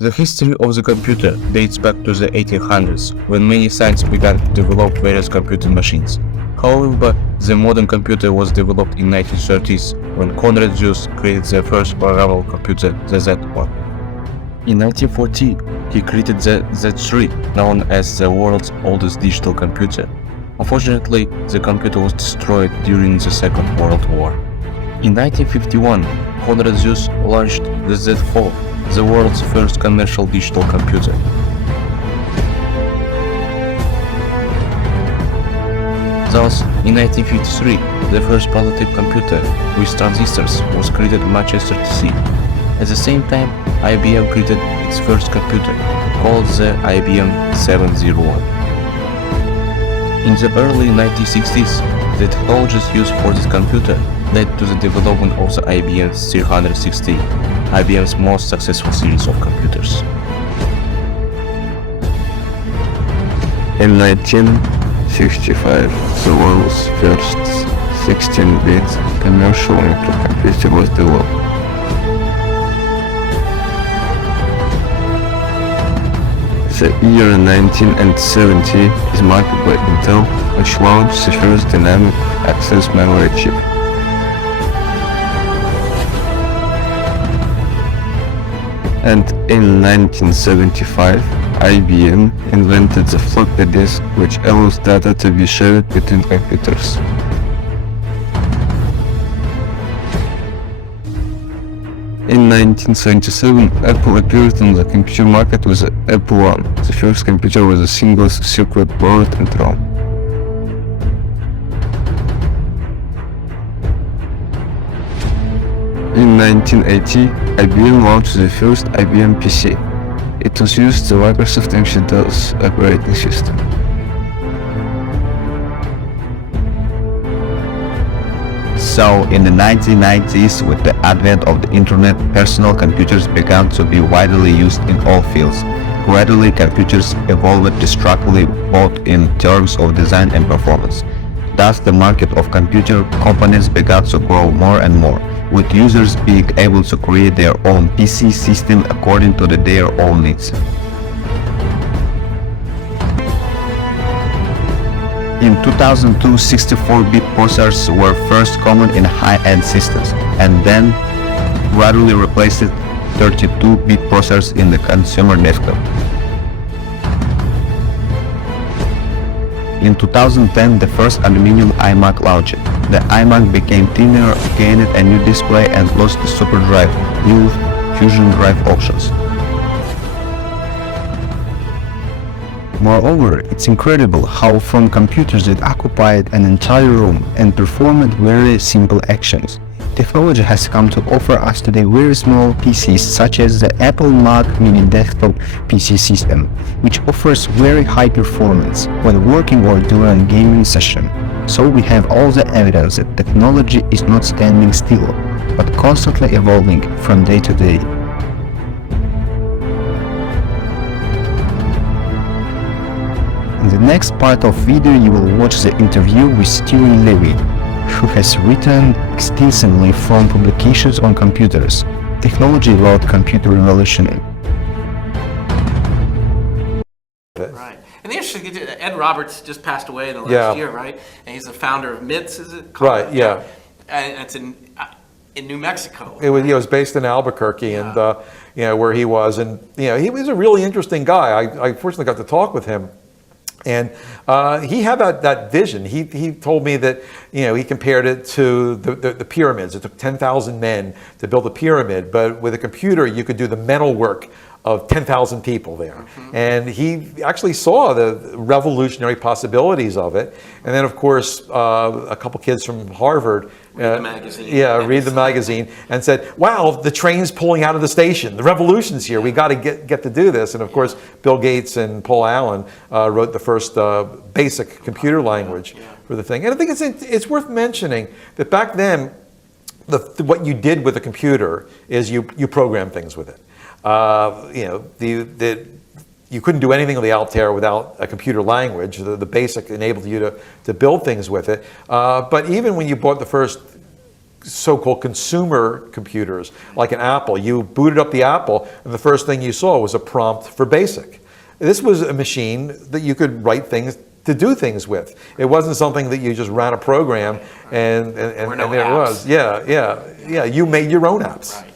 The history of the computer dates back to the 1800s, when many scientists began to develop various computing machines. However, the modern computer was developed in 1930s when Konrad Zuse created the first programmable computer, the Z1. In 1940, he created the Z3, known as the world's oldest digital computer. Unfortunately, the computer was destroyed during the Second World War. In 1951, Konrad Zuse launched the Z4, the world's first commercial digital computer. Thus, in 1953, the first prototype computer with transistors was created in Manchester, DC. At the same time, IBM created its first computer, called the IBM 701. In the early 1960s, the technologies used for this computer led to the development of the IBM 360, IBM's most successful series of computers. In 1965, the world's first 16-bit commercial microcomputer was developed. The year 1970 is marked by Intel, which launched the first dynamic access memory chip. And in 1975, IBM invented the floppy disk, which allows data to be shared between computers. In 1977, Apple appeared on the computer market with the Apple I, the first computer with a single circuit board and ROM. In 1980, IBM launched the first IBM PC. It was used the Microsoft MS-DOS operating system. So, in the 1990s, with the advent of the internet, personal computers began to be widely used in all fields. Gradually, computers evolved destructively both in terms of design and performance. Thus, the market of computer companies began to grow more and more, with users being able to create their own PC system according to their own needs. In 2002, 64-bit processors were first common in high-end systems, and then gradually replaced 32-bit processors in the consumer desktop. In 2010, the first aluminum iMac launched. The iMac became thinner, gained a new display, and lost the SuperDrive, new Fusion Drive options. Moreover, it's incredible how from computers that occupied an entire room and performed very simple actions, technology has come to offer us today very small PCs such as the Apple Mac Mini Desktop PC system, which offers very high performance when working or during a gaming session. So we have all the evidence that technology is not standing still, but constantly evolving from day to day. In the next part of video you will watch the interview with Steven Levy, who has written extensively from publications on computers, technology about computer revolution. Right. And the interesting thing, Ed Roberts just passed away in the last year, right? And he's the founder of MITS, is it called? Right, yeah. And it's in New Mexico. It was based in Albuquerque, and where he was, and he was a really interesting guy. I fortunately got to talk with him. And he had that vision. He told me that he compared it to the pyramids. It took 10,000 men to build a pyramid, but with a computer you could do the mental work of 10,000 people there. Mm-hmm. And he actually saw the revolutionary possibilities of it. And then, of course, a couple kids from Harvard read the magazine. Read the magazine and said, wow, the train's pulling out of the station. The revolution's here. We got to get to do this. And of course, Bill Gates and Paul Allen wrote the first basic computer language for the thing. And I think it's worth mentioning that back then, what you did with a computer is you program things with it. You couldn't do anything on the Altair without a computer language. The BASIC enabled you to build things with it. But even when you bought the first so-called consumer computers, like an Apple. You booted up the Apple, and the first thing you saw was a prompt for BASIC. This was a machine that you could write things to do things with. It wasn't something that you just ran a program and there it was. Yeah. You made your own apps.